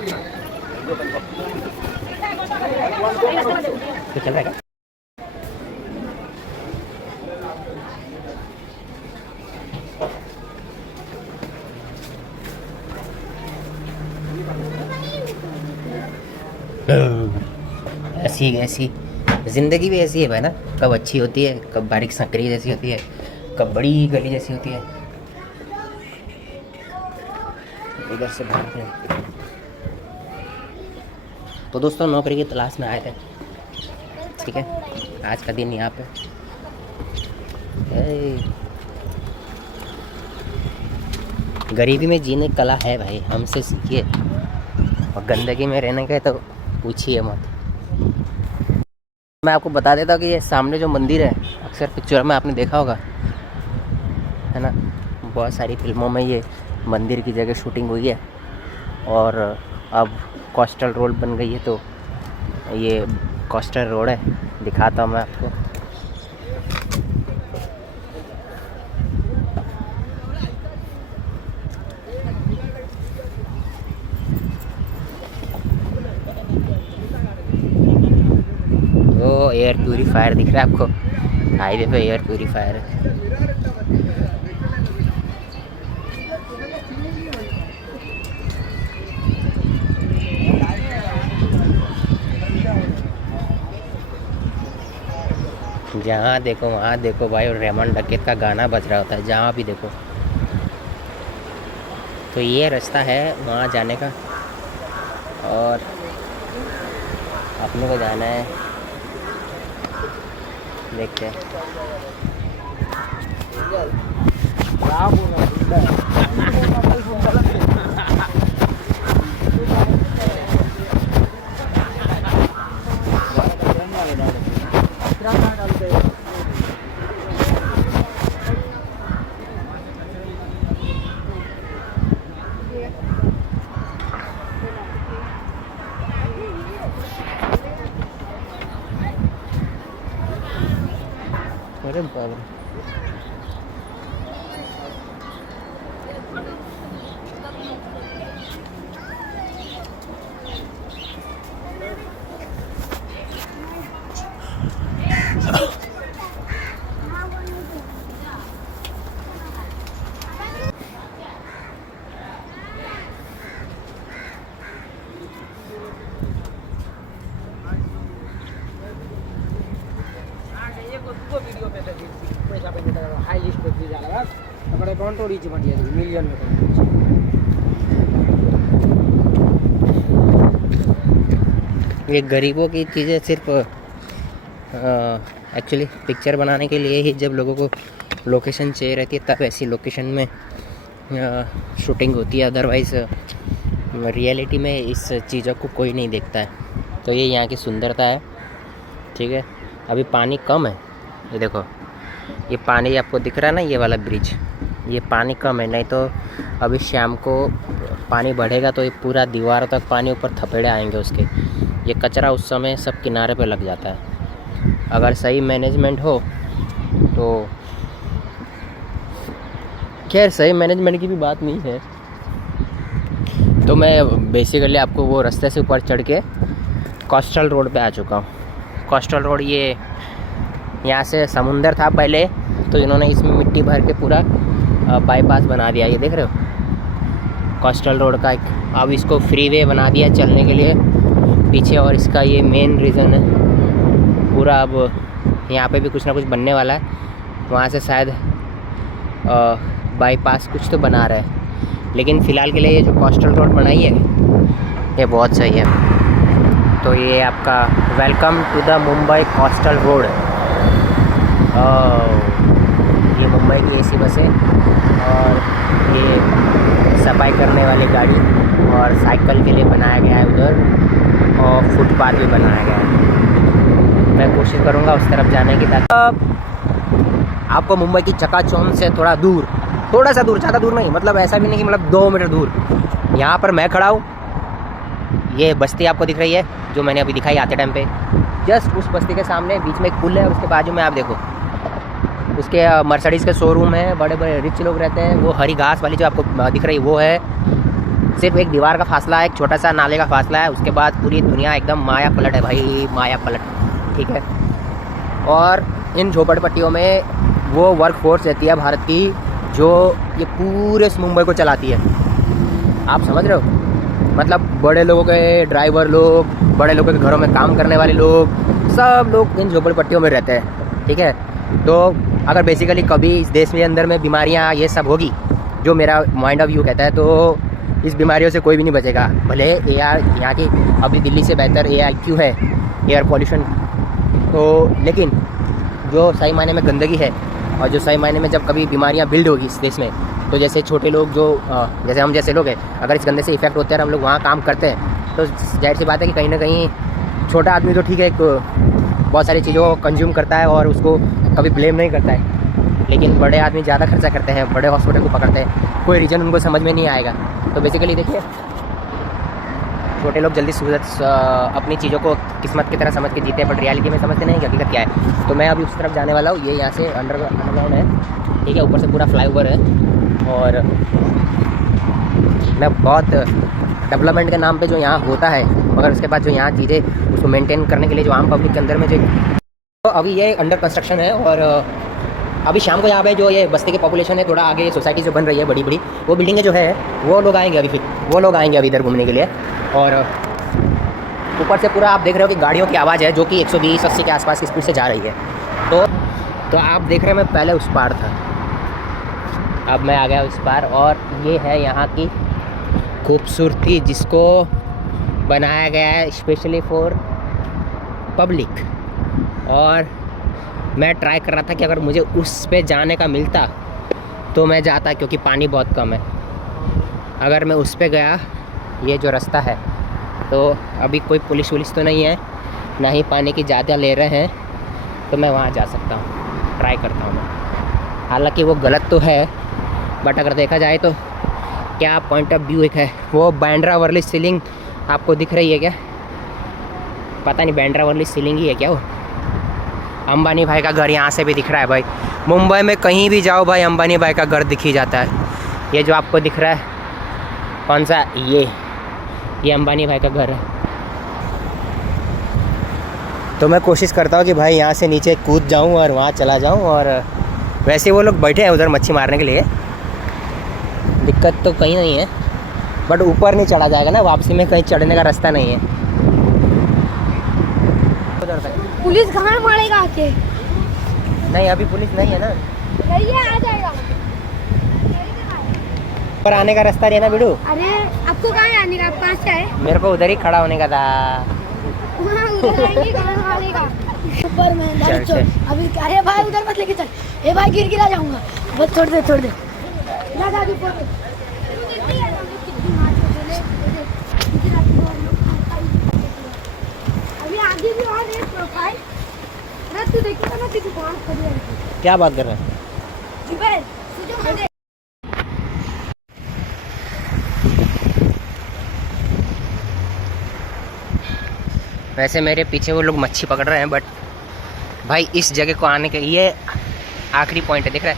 तो चल रहा है ऐसी ऐसी ज़िंदगी भी ऐसी है भाई ना, कब अच्छी होती है, कब बारीक संकरी जैसी होती है, कब बड़ी गली जैसी होती है। इधर से भागते हैं। तो दोस्तों नौकरी की तलाश में आए थे, ठीक है। आज का दिन यहाँ पे गरीबी में जीने की कला है भाई, हमसे सीखिए। और गंदगी में रहने के तो पूछिए मत। मैं आपको बता देता हूँ कि ये सामने जो मंदिर है, अक्सर पिक्चर में आपने देखा होगा, है ना। बहुत सारी फिल्मों में ये मंदिर की जगह शूटिंग हुई है। और अब कोस्टल रोड बन गई है, तो ये कोस्टल रोड है, दिखाता हूँ मैं आपको। वो एयर प्यूरीफायर दिख रहा है आपको, हाईवे पे एयर प्यूरीफायर है। जहाँ देखो वहाँ देखो भाई, और रेमन डकैत का गाना बज रहा होता है जहाँ भी देखो। तो ये रास्ता है वहाँ जाने का, और अपने को जाना है, देखते हैं। अरे बाबा, ये गरीबों की चीज़ें सिर्फ एक्चुअली पिक्चर बनाने के लिए ही, जब लोगों को लोकेशन चाहिए रहती है तब ऐसी लोकेशन में शूटिंग होती है। अदरवाइज़ रियलिटी में इस चीज़ों को कोई नहीं देखता है। तो ये यहाँ की सुंदरता है, ठीक है। अभी पानी कम है, ये देखो, ये पानी आपको दिख रहा है ना, ये वाला ब्रिज, ये पानी कम है। नहीं तो अभी शाम को पानी बढ़ेगा तो ये पूरा दीवार तक पानी ऊपर थपेड़े आएंगे उसके। ये कचरा उस समय सब किनारे पे लग जाता है। अगर सही मैनेजमेंट हो तो, खैर सही मैनेजमेंट की भी बात नहीं है। तो मैं बेसिकली आपको वो रास्ते से ऊपर चढ़ के कोस्टल रोड पे आ चुका हूँ। कोस्टल रोड, ये यहाँ से समुंदर था पहले, तो इन्होंने इसमें मिट्टी भर के पूरा बाईपास बना दिया। ये देख रहे हो कोस्टल रोड का अब इसको फ्रीवे बना दिया चलने के लिए पीछे। और इसका ये मेन रीज़न है पूरा, अब यहाँ पे भी कुछ ना कुछ बनने वाला है। वहाँ से शायद बाईपास कुछ तो बना रहा है, लेकिन फ़िलहाल के लिए ये जो कोस्टल रोड बनाई है ये बहुत सही है। तो ये आपका welcome to the Mumbai coastal road. ये मुंबई की एसी बस है, और ये सफाई करने वाली गाड़ी, और साइकिल के लिए बनाया गया है उधर, और फुटपाथ भी बनाया गया है। मैं कोशिश करूँगा उस तरफ जाने की, ताकि आपको मुंबई की चकाचौंध से थोड़ा दूर, थोड़ा सा दूर, ज़्यादा दूर नहीं, मतलब ऐसा भी नहीं कि मतलब 2 मीटर दूर, यहाँ पर मैं खड़ा हूँ। ये बस्ती आपको दिख रही है जो मैंने अभी दिखाई आते टाइम पे। जस्ट उस बस्ती के सामने बीच में एक पुल है, उसके बाजू में आप देखो उसके मर्सिडीज़ के शोरूम है, बड़े बड़े रिच लोग रहते हैं। वो हरी घास वाली जो आपको दिख रही है वो है। सिर्फ एक दीवार का फासला है, एक छोटा सा नाले का फासला है, उसके बाद पूरी दुनिया एकदम माया पलट है भाई, माया पलट, ठीक है। और इन झोपड़पट्टियों में वो वर्क फोर्स रहती है भारत की जो ये पूरे मुंबई को चलाती है। आप समझ रहे हो, मतलब बड़े लोगों के ड्राइवर लोग, बड़े लोगों के घरों में काम करने वाले लोग, सब लोग इन झोपड़पट्टियों में रहते हैं, ठीक है। तो अगर बेसिकली कभी इस देश में अंदर में बीमारियाँ ये सब होगी, जो मेरा माइंड ऑफ व्यू कहता है, तो इस बीमारियों से कोई भी नहीं बचेगा। भले एयर यहाँ की अभी दिल्ली से बेहतर AIQ है, एयर पॉल्यूशन, तो लेकिन जो सही मायने में गंदगी है और जो सही मायने में जब कभी बीमारियाँ बिल्ड होगी इस देश में, तो जैसे छोटे लोग जो जैसे हम जैसे लोग हैं, अगर इस गंदे से इफेक्ट होते हैं और हम लोग वहाँ काम करते हैं, तो जाहिर सी बात है कि कहीं ना कहीं छोटा आदमी तो ठीक है, बहुत सारी चीज़ों को कंज्यूम करता है और उसको कभी ब्लेम नहीं करता है, लेकिन बड़े आदमी ज़्यादा खर्चा करते हैं, बड़े हॉस्पिटल को पकड़ते हैं, कोई रीज़न उनको समझ में नहीं आएगा। तो बेसिकली देखिए, छोटे लोग जल्दी अपनी चीज़ों को किस्मत की तरह समझ के जीते हैं, बट रियलिटी में समझते नहीं कि हकीकत क्या है। तो मैं अभी उस तरफ जाने वाला हूँ, ये यहाँ से अंडरग्राउंड है, ठीक है, ऊपर से पूरा फ्लाईओवर है, और मैं बहुत डेवलपमेंट के नाम पे जो यहाँ होता है, मगर उसके बाद जो यहाँ चीज़ें उसको मेंटेन करने के लिए जो आम पब्लिक के अंदर में जो, तो अभी ये अंडर कंस्ट्रक्शन है। और अभी शाम को यहाँ पे जो ये बस्ती की पॉपुलेशन है, थोड़ा आगे सोसाइटी जो बन रही है बड़ी बड़ी, वो बिल्डिंगें जो है वो लोग आएंगे अभी, फिर वो लोग आएंगे अभी इधर घूमने के लिए। और ऊपर से पूरा आप देख रहे हो कि गाड़ियों की आवाज़ है जो कि 120-80 के आसपास की स्पीड से जा रही है। तो आप देख रहे हैं, मैं पहले उस पार था, अब मैं आ गया उस पार, और ये है यहाँ की खूबसूरती जिसको बनाया गया है स्पेशली फॉर पब्लिक। और मैं ट्राई कर रहा था कि अगर मुझे उस पे जाने का मिलता तो मैं जाता, क्योंकि पानी बहुत कम है। अगर मैं उस पे गया, ये जो रास्ता है, तो अभी कोई पुलिस वुलिस तो नहीं है, ना ही पानी की ज़्यादा ले रहे हैं, तो मैं वहाँ जा सकता हूँ, ट्राई करता हूँ मैं। हालांकि वो गलत तो है, बट अगर देखा जाए तो क्या पॉइंट ऑफ व्यू एक है। वो बांद्रा वर्ली सीलिंग आपको दिख रही है क्या? पता नहीं, बांद्रा वर्ली सीलिंग ही है क्या वो? अंबानी भाई का घर यहाँ से भी दिख रहा है भाई। मुंबई में कहीं भी जाओ भाई, अंबानी भाई का घर दिख ही जाता है। ये जो आपको दिख रहा है, कौन सा, ये अंबानी भाई का घर है। तो मैं कोशिश करता हूँ कि भाई यहाँ से नीचे कूद जाऊँ और वहाँ चला जाऊँ। और वैसे वो लोग बैठे हैं उधर मच्छी मारने के लिए, दिक्कत तो कहीं नहीं है, बट ऊपर नहीं चढ़ा जाएगा ना, वापसी में कहीं चढ़ने का रास्ता नहीं है। पुलिस कहाँ मारेगा आके? नहीं, अभी पुलिस नहीं है ना, नहीं है, आ जाएगा। पर आने का रास्ता है ना बिडू। अरे आपको कहाँ आने का? आप कहाँ से आए? मेरे को उधर ही खड़ा होने का था। वहाँ उधर आएंगे, कहाँ मारेगा? ऊपर में चल, चल। अभी अरे भाई उधर मत लेके चल, ए भाई गिरा जाऊंगा, बस छोड़ दे जा जा ऊपर। अभी आगे भी और एक प्रोफाइल, अरे तू देखेगा ना, तेरी दुकान खड़ी है। क्या बात कर रहे हैं? जुबैर तुझे दे। वैसे मेरे पीछे वो लोग मच्छी पकड़ रहे हैं, बट भाई इस जगह को आने के ये आखिरी पॉइंट है, दिख रहा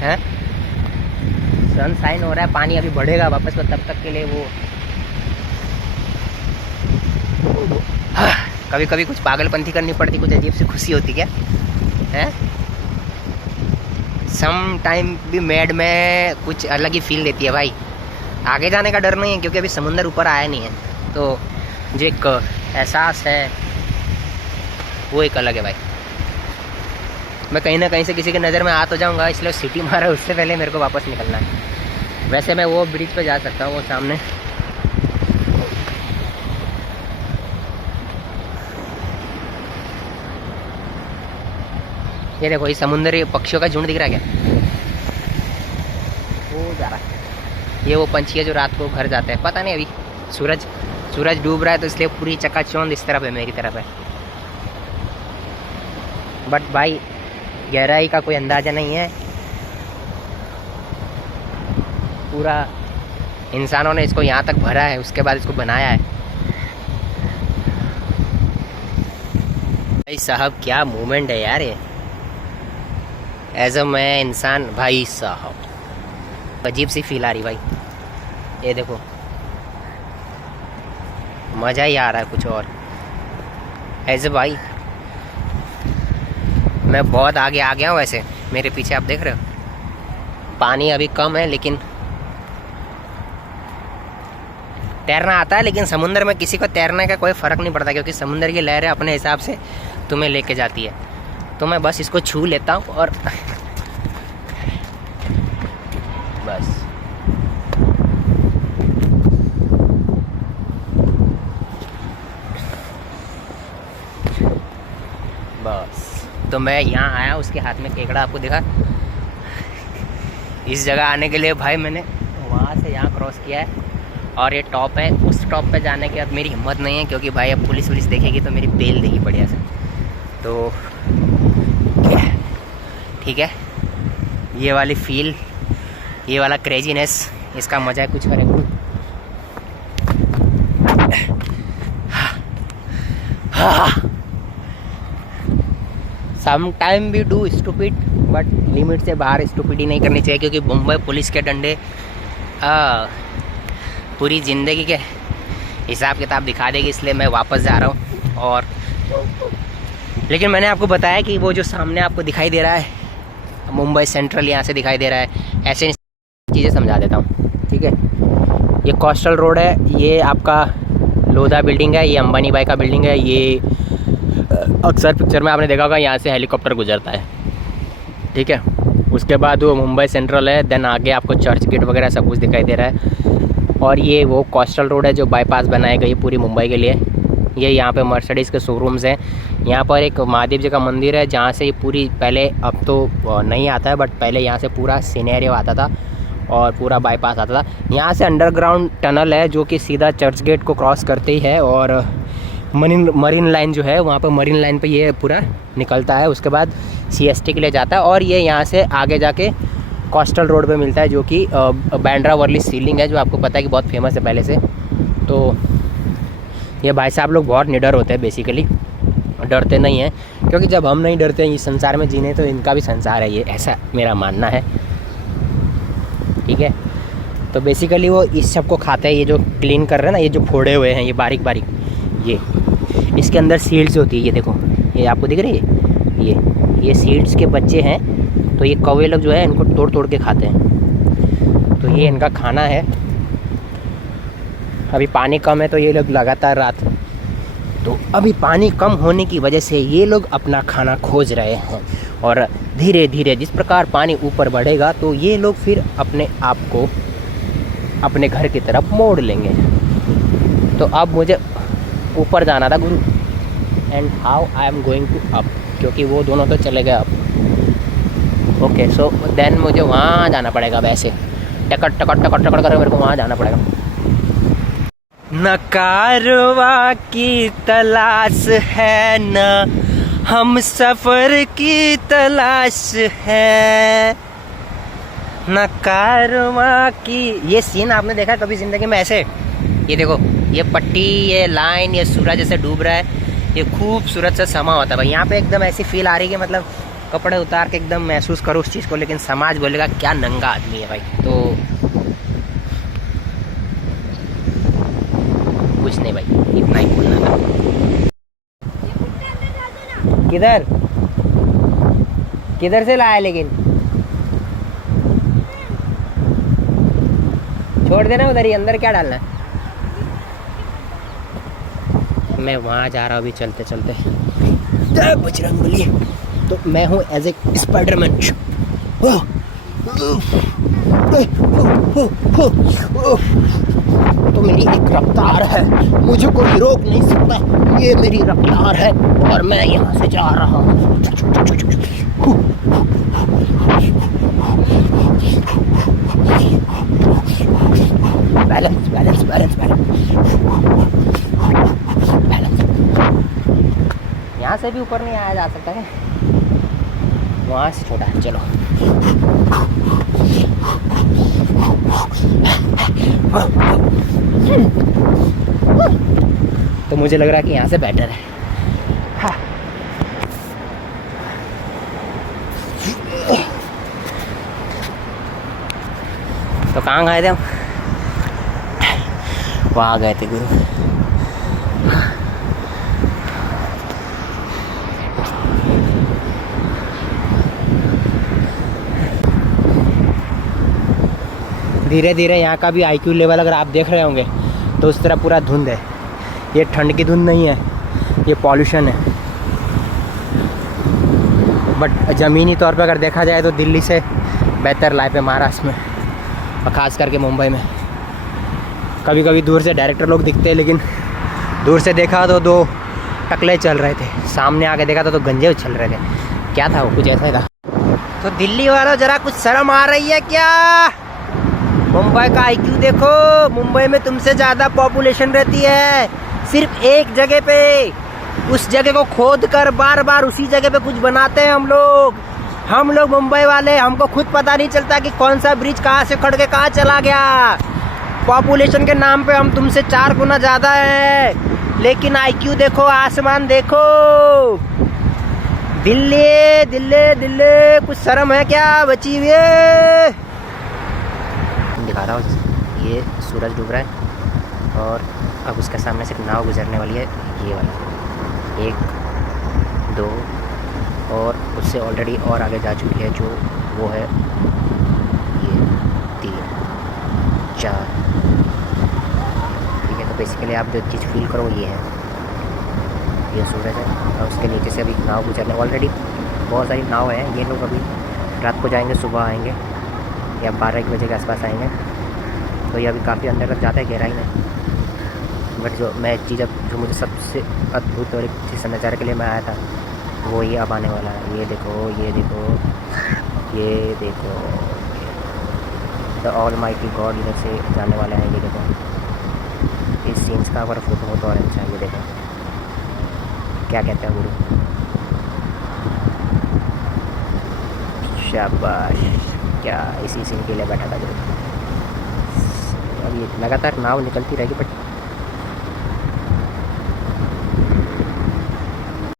है? सन साइन हो रहा है, पानी अभी बढ़ेगा वापस, तो तब तक के लिए वो कभी कभी कुछ पागलपंथी करनी पड़ती, कुछ अजीब सी खुशी होती क्या है? सम टाइम भी मैड में कुछ अलग ही फील देती है भाई। आगे जाने का डर नहीं है, क्योंकि अभी समुंदर ऊपर आया नहीं है, तो जो एक एहसास है वो एक अलग है भाई। मैं कहीं ना कहीं से किसी की नज़र में आ तो जाऊंगा, इसलिए सिटी मारा, उससे पहले मेरे को वापस निकलना है। वैसे मैं वो ब्रिज पे जा सकता हूँ, वो सामने। ये देखो, ये समुद्री पक्षियों का झुंड दिख रहा है क्या? वो जा रहा है, ये वो पंछी है जो रात को घर जाते हैं। पता नहीं, अभी सूरज डूब रहा है, तो इसलिए पूरी चकाचौंध इस तरफ है, मेरी तरफ है। बट भाई गहराई का कोई अंदाज़ा नहीं है। पूरा इंसानों ने इसको यहाँ तक भरा है, उसके बाद इसको बनाया है। भाई साहब क्या मूवमेंट है यार ये, एज अ मैं इंसान, भाई साहब अजीब सी फील आ रही भाई। ये देखो, मज़ा ही आ रहा है कुछ और। ऐसे भाई मैं बहुत आगे आ गया हूँ। वैसे मेरे पीछे आप देख रहे हो पानी अभी कम है, लेकिन तैरना आता है। लेकिन समुंदर में किसी को तैरने का कोई फ़र्क नहीं पड़ता, क्योंकि समुंदर की लहरें अपने हिसाब से तुम्हें लेके जाती है। तो मैं बस इसको छू लेता हूँ और बस। तो मैं यहाँ आया, उसके हाथ में केकड़ा आपको दिखा। इस जगह आने के लिए भाई मैंने वहाँ से यहाँ क्रॉस किया है, और ये टॉप है। उस टॉप पे जाने के बाद मेरी हिम्मत नहीं है, क्योंकि भाई अब पुलिस देखेगी तो मेरी बेल देगी बढ़िया से। तो ठीक है, ये वाली फील, ये वाला क्रेजीनेस, इसका मज़ा कुछ और है। Some time we do stupid, but limit से बाहर स्टूपिडी नहीं करनी चाहिए, क्योंकि मुंबई पुलिस के डंडे पूरी ज़िंदगी के हिसाब किताब दिखा देगी। इसलिए मैं वापस जा रहा हूँ। और लेकिन मैंने आपको बताया कि वो जो सामने आपको दिखाई दे रहा है, मुंबई सेंट्रल यहाँ से दिखाई दे रहा है। ऐसे चीज़ें समझा देता हूँ, ठीक है। ये कोस्टल रोड है, ये आपका लोधा बिल्डिंग है, ये अंबानी भाई का बिल्डिंग है। ये अक्सर पिक्चर में आपने देखा होगा, यहाँ से हेलीकॉप्टर गुजरता है, ठीक है। उसके बाद वो मुंबई सेंट्रल है, देन आगे आपको चर्च गेट वगैरह सब कुछ दिखाई दे रहा है। और ये वो कोस्टल रोड है जो बाईपास बनाई गई पूरी मुंबई के लिए। ये यहाँ पे मर्सिडीज़ के शोरूम्स हैं। यहाँ पर एक महादेव जी का मंदिर है, जहाँ से ये पूरी, पहले, अब तो नहीं आता है, बट पहले यहाँ से पूरा सिनेरियो आता था और पूरा बाईपास आता था। यहाँ से अंडरग्राउंड टनल है जो कि सीधा चर्च गेट को क्रॉस करते ही है, और मरीन लाइन जो है वहाँ पर, मरीन लाइन पे ये पूरा निकलता है। उसके बाद CST के लिए जाता है, और ये यहाँ से आगे जाके कोस्टल रोड पे मिलता है, जो कि बांद्रा वर्ली सीलिंग है, जो आपको पता है कि बहुत फेमस है पहले से। तो ये भाई साहब लोग बहुत निडर होते हैं, बेसिकली डरते नहीं हैं, क्योंकि जब हम नहीं डरते हैं इस संसार में जीने, तो इनका भी संसार है ये, ऐसा मेरा मानना है, ठीक है। तो बेसिकली वो इस सब को खाते हैं। ये जो क्लीन कर रहे हैं ना, ये जो फोड़े हुए हैं, ये बारीक बारीक, ये इसके अंदर सीड्स होती है। ये देखो, ये आपको दिख रही है, ये सीड्स के बच्चे हैं। तो ये कौवे लोग जो है इनको तोड़ तोड़ के खाते हैं। तो ये इनका खाना है। अभी पानी कम है, तो ये लोग लगातार रात, तो अभी पानी कम होने की वजह से ये लोग अपना खाना खोज रहे हैं। और धीरे धीरे जिस प्रकार पानी ऊपर बढ़ेगा, तो ये लोग फिर अपने आप को अपने घर की तरफ मोड़ लेंगे। तो अब मुझे ऊपर जाना था गुरु, and how I am going to up, क्योंकि वो दोनों तो चले गए अब। ओके, सो देन मुझे वहाँ जाना पड़ेगा। वैसे टकट टकट टकट टकट कर मेरे को वहाँ जाना पड़ेगा। न कारवा की तलाश है, न हम सफ़र की तलाश है, न कारवा की। ये सीन आपने देखा कभी ज़िंदगी में ऐसे? ये देखो, ये पट्टी, ये लाइन, ये सूरज जैसे डूब रहा है, ये खूबसूरत सा समा होता है भाई। यहाँ पे एकदम ऐसी फील आ रही है कि मतलब कपड़े उतार के एकदम महसूस करो उस चीज़ को, लेकिन समाज बोलेगा क्या नंगा आदमी है भाई। तो कुछ नहीं भाई, इतना ही बोलना था। किधर किधर से लाया? लेकिन छोड़ देना उधर ही, अंदर क्या डालना है। मैं वहाँ जा रहा हूँ अभी चलते चलते। जय बजरंगबली। तो मैं हूँ एज ए स्पाइडरमैन। तो मेरी एक रफ्तार है, मुझे कोई रोक नहीं सकता। ये मेरी रफ्तार है और मैं यहाँ से जा रहा हूँ। Balance balance balance balance. यहाँ से भी ऊपर नहीं आया जा सकता है, वहाँ से छोटा है। चलो तो मुझे लग रहा है कि यहाँ से बेटर है। हाँ। तो कहाँ गए थे हम? वहाँ गए थे गुरु। धीरे धीरे यहाँ का भी IQ लेवल अगर आप देख रहे होंगे तो उस तरह पूरा धुंध है। ये ठंड की धुंध नहीं है, ये पॉल्यूशन है। बट ज़मीनी तौर पे अगर देखा जाए तो दिल्ली से बेहतर लाइफ है महाराष्ट्र में, और ख़ास करके मुंबई में। कभी कभी दूर से डायरेक्टर लोग दिखते हैं, लेकिन दूर से देखा तो 2 टकले चल रहे थे, सामने आके देखा तो गंजे उछल रहे थे। क्या था वो? कुछ ऐसा था। तो दिल्ली वालों जरा कुछ शर्म आ रही है क्या? मुंबई का IQ देखो, मुंबई में तुमसे ज़्यादा पॉपुलेशन रहती है सिर्फ एक जगह पे। उस जगह को खोद कर बार बार उसी जगह पे कुछ बनाते हैं हम लोग मुंबई वाले। हमको खुद पता नहीं चलता कि कौन सा ब्रिज कहाँ से खड़ के कहाँ चला गया। पॉपुलेशन के नाम पे हम तुमसे 4 गुना ज़्यादा है, लेकिन IQ देखो, आसमान देखो। दिल्ली दिल्ली दिल्ली, कुछ शर्म है क्या बची हुई? दिखा रहा हूँ, ये सूरज डूब रहा है और अब उसके सामने से एक नाव गुजरने वाली है, ये वाला 1 2 और उससे ऑलरेडी और आगे जा चुकी है, जो वो है ये 3 4। ठीक है, तो बेसिकली आप जो चीज़ फील करो ये है, ये सूरज है और उसके नीचे से अभी नाव गुजरने, ऑलरेडी बहुत सारी नाव है। ये लोग अभी रात को जाएंगे, सुबह आएंगे या 12-1 बजे के आसपास आएंगे। तो ये अभी काफ़ी अंदर तक जाता है गहराई में। बट जो मैं चीज़ अब जो मुझे सबसे अद्भुत और एक चीज़ नज़ारे के लिए मैं आया था, वो ये अब आने वाला है। ये देखो, ये देखो, ये देखो, द ऑलमाइटी गॉड इधर से जाने वाला है। ये देखो, इस सीन्स का अगर फोटो हो तो और अच्छा। ये देखो, क्या कहते हैं गुरु, शाबाश। क्या इसी सीन के लिए बैठा था गुरु। अब ये लगातार नाव निकलती रहेगी, बट